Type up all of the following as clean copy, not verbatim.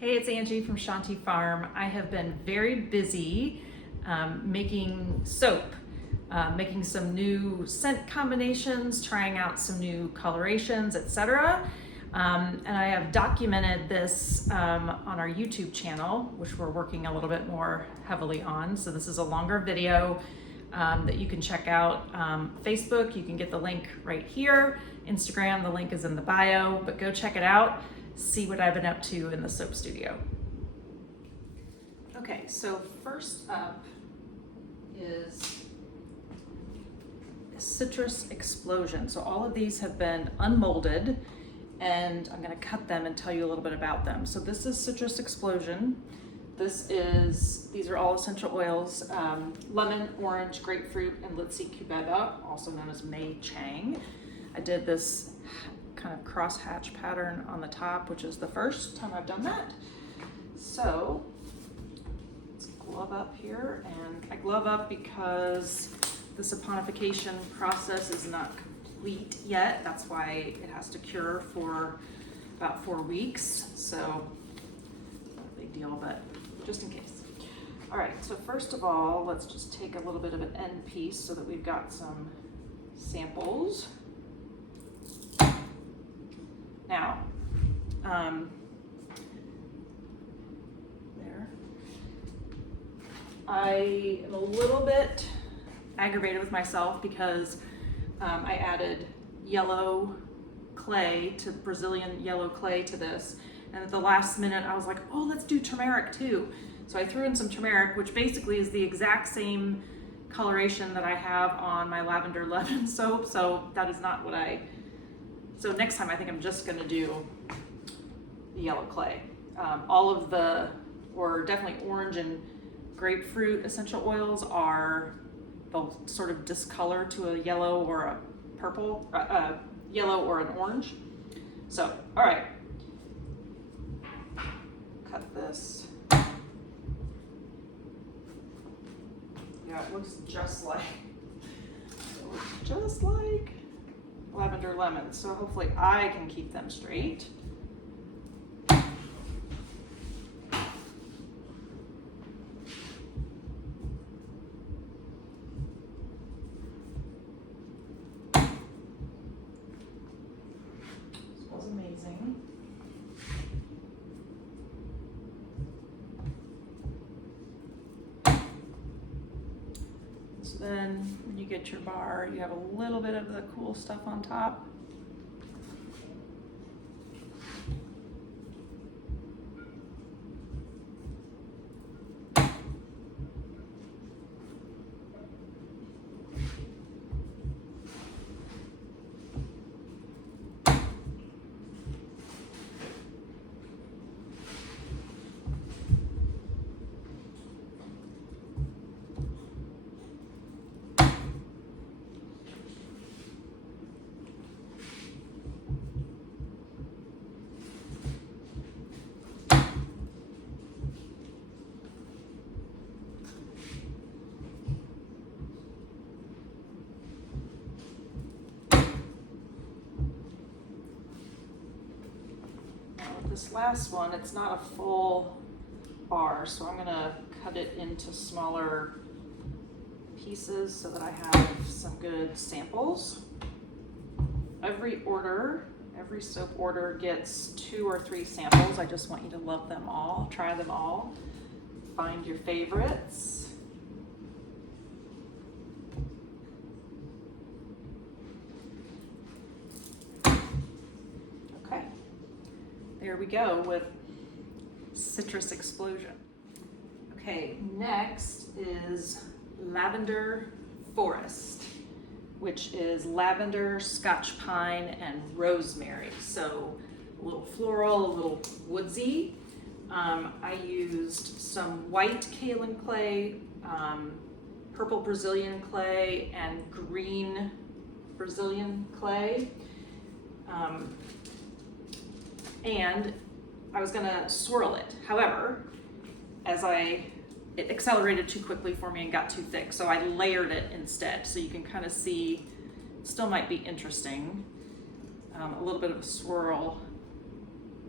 Hey, it's Angie from Shanti Farm. I have been very busy making soap, making some new scent combinations, trying out some new colorations, etc. And I have documented this on our YouTube channel, which we're working a little bit more heavily on. So this is a longer video that you can check out. Facebook, you can get the link right here. Instagram, the link is in the bio, but go check it out. See what I've been up to in the soap studio. Okay, so first up is Citrus Explosion. So all of these have been unmolded and I'm gonna cut them and tell you a little bit about them. So this is Citrus Explosion. These are all essential oils, lemon, orange, grapefruit, and Litsi Cubeba, also known as Mei Chang. I did this kind of cross-hatch pattern on the top, which is the first time I've done that. So let's glove up here, and I glove up because the saponification process is not complete yet. That's why it has to cure for about 4 weeks. So not a big deal, but just in case. All right, so first of all, let's just take a little bit of an end piece so that we've got some samples. Now, there. I am a little bit aggravated with myself because I added yellow clay to Brazilian yellow clay to this. And at the last minute, I was like, oh, let's do turmeric too. So I threw in some turmeric, which basically is the exact same coloration that I have on my lavender lemon soap. So that is not what so next time I think I'm just gonna do the yellow clay. All of or definitely orange and grapefruit essential oils they'll sort of discolor to a yellow or a purple, yellow or an orange. So, all right, cut this. Yeah, it looks just like lavender lemons, so hopefully I can keep them straight. Smells amazing. So then when you get your bar, you have a little bit of the cool stuff on top. This last one, it's not a full bar, so I'm gonna cut it into smaller pieces so that I have some good samples. Every soap order gets 2 or 3 samples. I just want you to love them all, try them all, find your favorites. There we go with Citrus Explosion. Okay, next is Lavender Forest, which is lavender, Scotch pine, and rosemary. So a little floral, a little woodsy. I used some white kaolin clay, purple Brazilian clay, and green Brazilian clay. And I was gonna swirl it. However, it accelerated too quickly for me and got too thick, so I layered it instead. So you can kind of see, it still might be interesting. A little bit of a swirl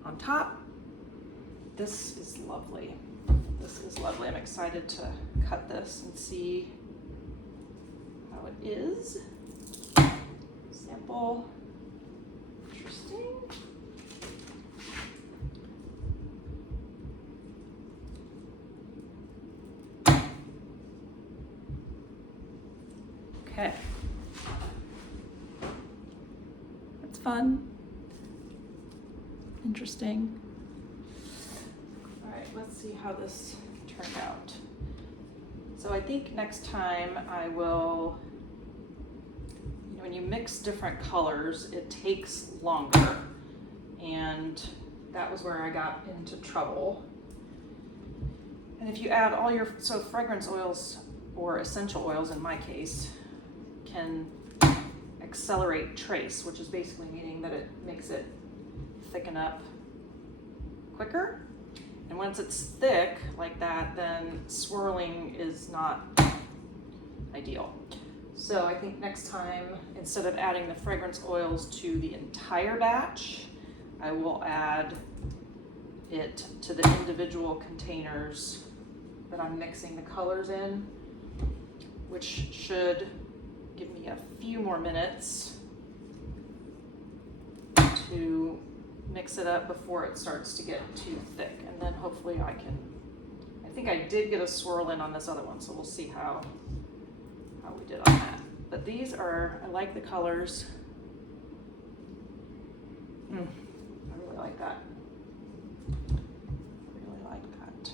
on top This is lovely. This is lovely. I'm excited to cut this and see how it is. Sample. Interesting. Okay. That's fun. Interesting. All right, let's see how this turned out. So I think next time I will, when you mix different colors, it takes longer. And that was where I got into trouble. And if you add all your, so fragrance oils or essential oils in my case, can accelerate trace, which is basically meaning that it makes it thicken up quicker. And once it's thick like that, then swirling is not ideal. So I think next time, instead of adding the fragrance oils to the entire batch, I will add it to the individual containers that I'm mixing the colors in, which should give me a few more minutes to mix it up before it starts to get too thick. And then hopefully I think I did get a swirl in on this other one, so we'll see how we did on that. But these are, I like the colors. I really like that. I really like that.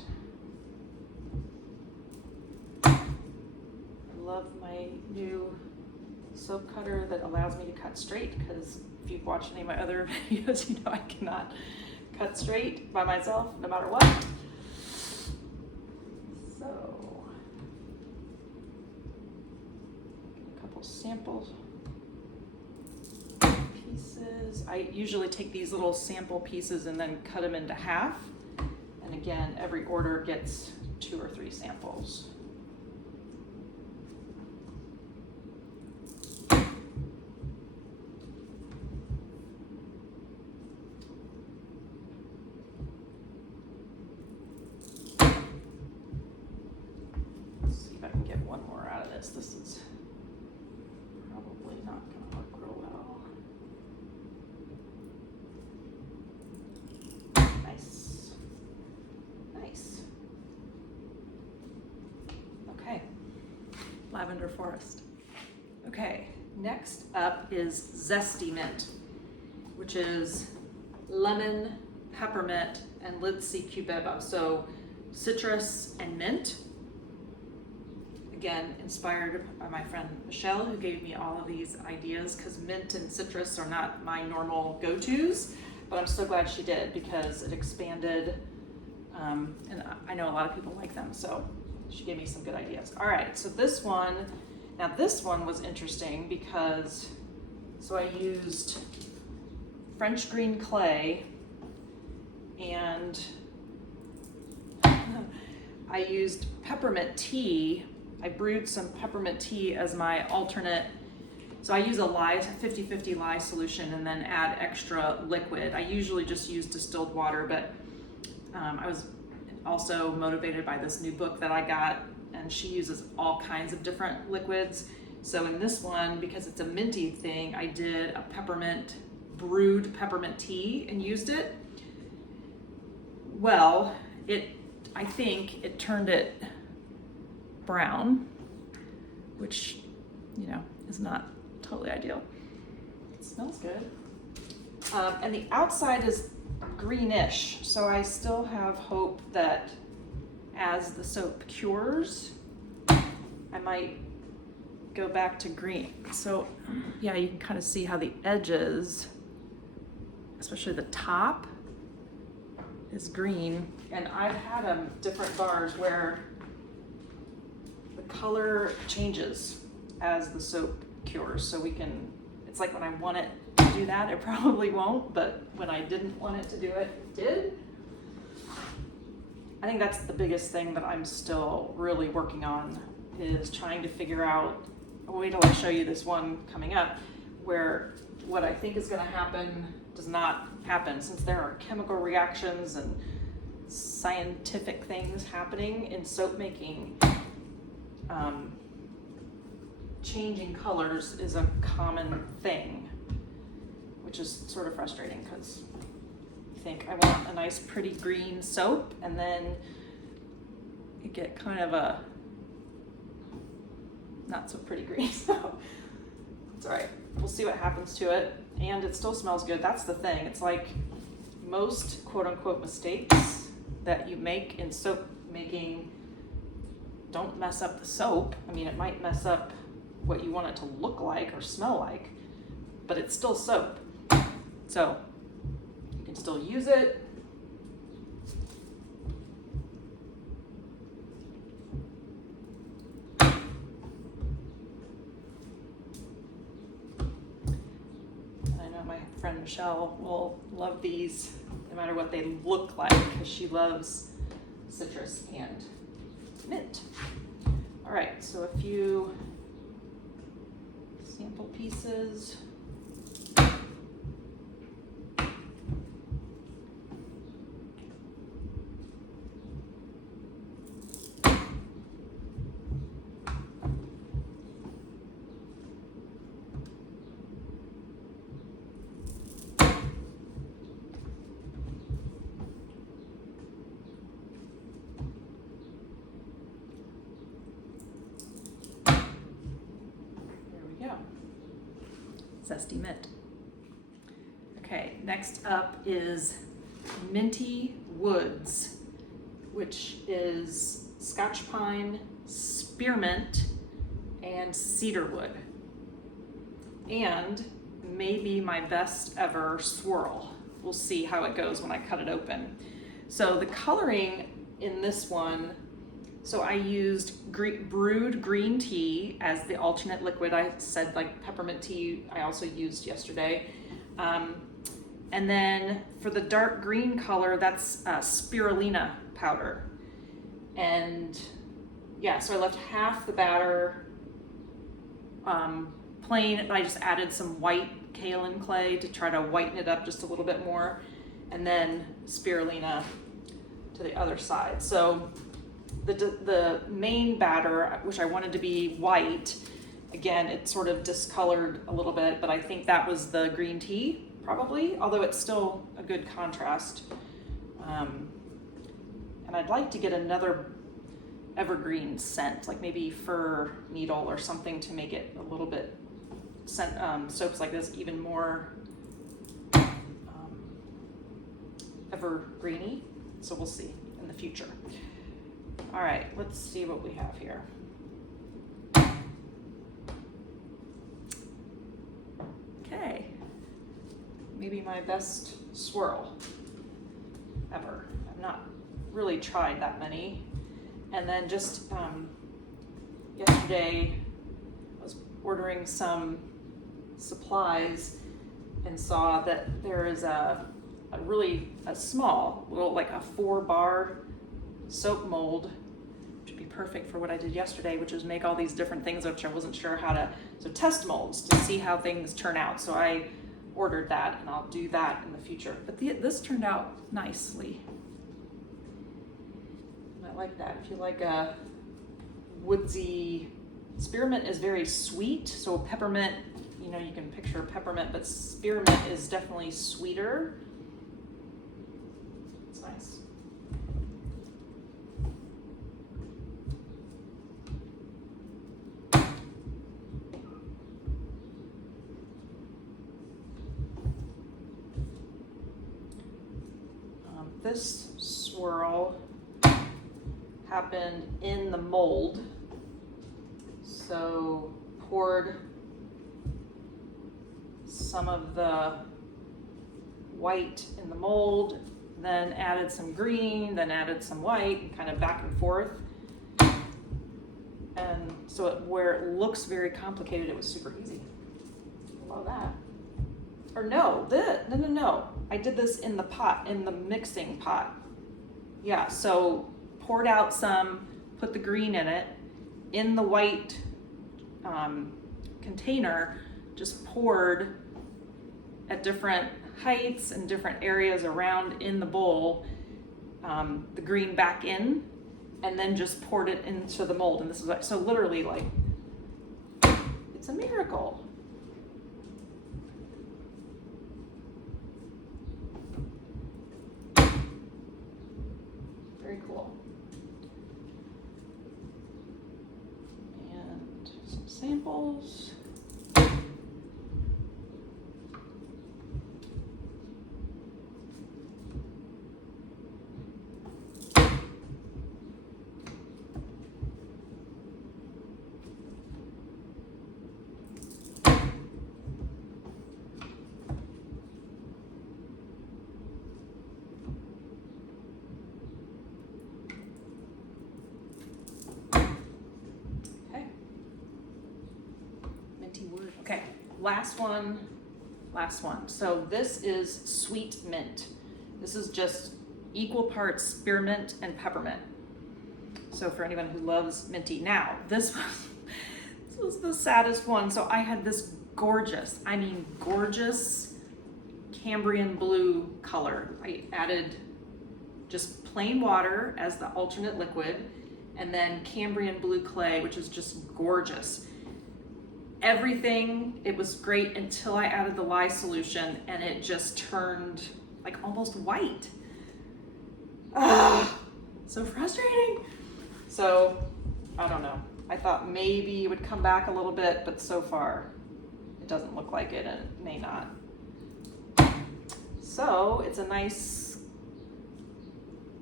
I love my new soap cutter that allows me to cut straight, because if you've watched any of my other videos, you know I cannot cut straight by myself, no matter what. So, a couple sample pieces. I usually take these little sample pieces and then cut them into half. And again, every order gets 2 or 3 samples. This is probably not going to work real well. Nice. Nice. Okay. Lavender forest. Okay, next up is zesty mint, which is lemon, peppermint, and linseed cubeba. So citrus and mint. Again, inspired by my friend Michelle, who gave me all of these ideas, because mint and citrus are not my normal go-tos, but I'm so glad she did, because it expanded, and I know a lot of people like them, so she gave me some good ideas. All right, so this one was interesting because, so I used French green clay, and I used peppermint tea. I brewed some peppermint tea as my alternate. So I use a 50-50 lye solution and then add extra liquid. I usually just use distilled water, but I was also motivated by this new book that I got, and she uses all kinds of different liquids. So in this one, because it's a minty thing, I did a brewed peppermint tea and used it. Well, I think it turned it brown, which, is not totally ideal. It smells good. And the outside is greenish, so I still have hope that as the soap cures, I might go back to green. So yeah, you can kind of see how the edges, especially the top, is green. And I've had different bars where the color changes as the soap cures. So it's like when I want it to do that, it probably won't, but when I didn't want it to do it, it did. I think that's the biggest thing that I'm still really working on, is trying to figure out, wait till I show you this one coming up, where what I think is gonna happen does not happen, since there are chemical reactions and scientific things happening in soap making. Changing colors is a common thing, which is sort of frustrating because you think I want a nice pretty green soap and then you get kind of a not so pretty green. So it's all right. We'll see what happens to it. And it still smells good. That's the thing. It's like most quote unquote mistakes that you make in soap making don't mess up the soap. I mean, it might mess up what you want it to look like or smell like, but it's still soap. So you can still use it. My friend Michelle will love these no matter what they look like because she loves citrus and mint. All right, so a few sample pieces. Zesty mint. Okay, next up is Minty Woods, which is Scotch pine, spearmint, and cedarwood. And maybe my best ever swirl. We'll see how it goes when I cut it open. So the coloring in this one, so I used brewed green tea as the alternate liquid. I said like peppermint tea I also used yesterday. And then for the dark green color, that's spirulina powder. And yeah, so I left half the batter plain, but I just added some white kaolin clay to try to whiten it up just a little bit more. And then spirulina to the other side. So the main batter, which I wanted to be white, again, it sort of discolored a little bit, but I think that was the green tea, probably, although it's still a good contrast. And I'd like to get another evergreen scent, like maybe fir needle or something to make it a little bit, soaps like this even more evergreeny. So we'll see in the future. All right, let's see what we have here. Okay, maybe my best swirl ever. I've not really tried that many. And then just yesterday I was ordering some supplies and saw that there is a really small little, like a 4-bar soap mold, which would be perfect for what I did yesterday, which was make all these different things, which I wasn't sure how to, so test molds to see how things turn out. So I ordered that and I'll do that in the future. But this turned out nicely. I like that. If you like a woodsy, spearmint is very sweet. So peppermint, you know, you can picture peppermint, but spearmint is definitely sweeter. It's nice. This swirl happened in the mold. So poured some of the white in the mold, then added some green, then added some white, kind of back and forth. And so where it looks very complicated, it was super easy. Love that. Or no. I did this in the pot, in the mixing pot. Yeah, so poured out some, put the green in it, in the white container, just poured at different heights and different areas around in the bowl, the green back in and then just poured it into the mold. And this is so literally like, it's a miracle. Very cool. And some samples. Okay, last one. So this is sweet mint. This is just equal parts spearmint and peppermint. So for anyone who loves minty. Now, this was the saddest one. So I had this gorgeous Cambrian blue color. I added just plain water as the alternate liquid, and then Cambrian blue clay, which is just gorgeous. Everything, it was great until I added the lye solution and it just turned like almost white. So frustrating. So I don't know. I thought maybe it would come back a little bit, but so far it doesn't look like it, and it may not. So it's a nice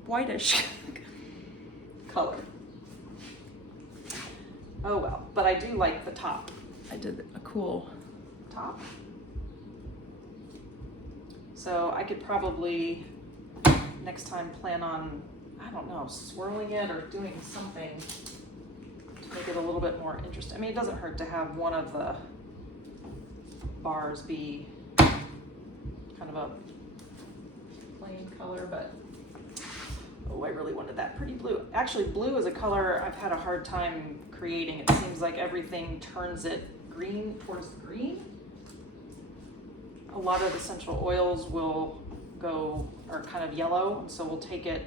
whitish color. Oh well, but I do like the top. I did a cool top. So I could probably next time plan on, I don't know, swirling it or doing something to make it a little bit more interesting. I mean, it doesn't hurt to have one of the bars be kind of a plain color, but oh, I really wanted that pretty blue. Actually, blue is a color I've had a hard time creating. It seems like everything turns it green towards the green. A lot of essential oils will are kind of yellow, and so we'll take it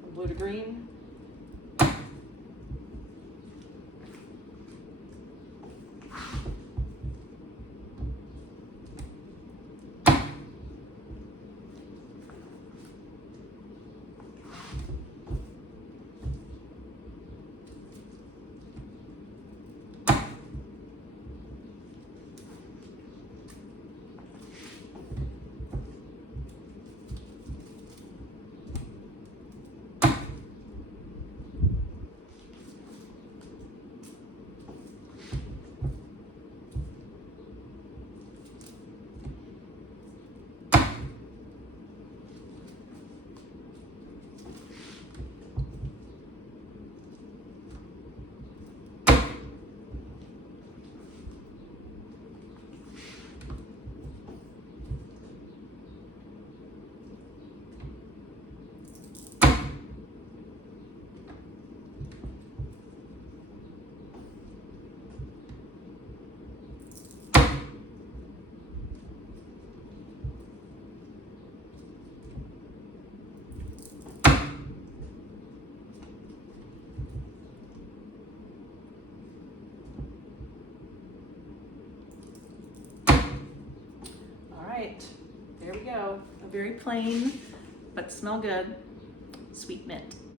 from blue to green. There we go. A very plain, but smell good, sweet mint.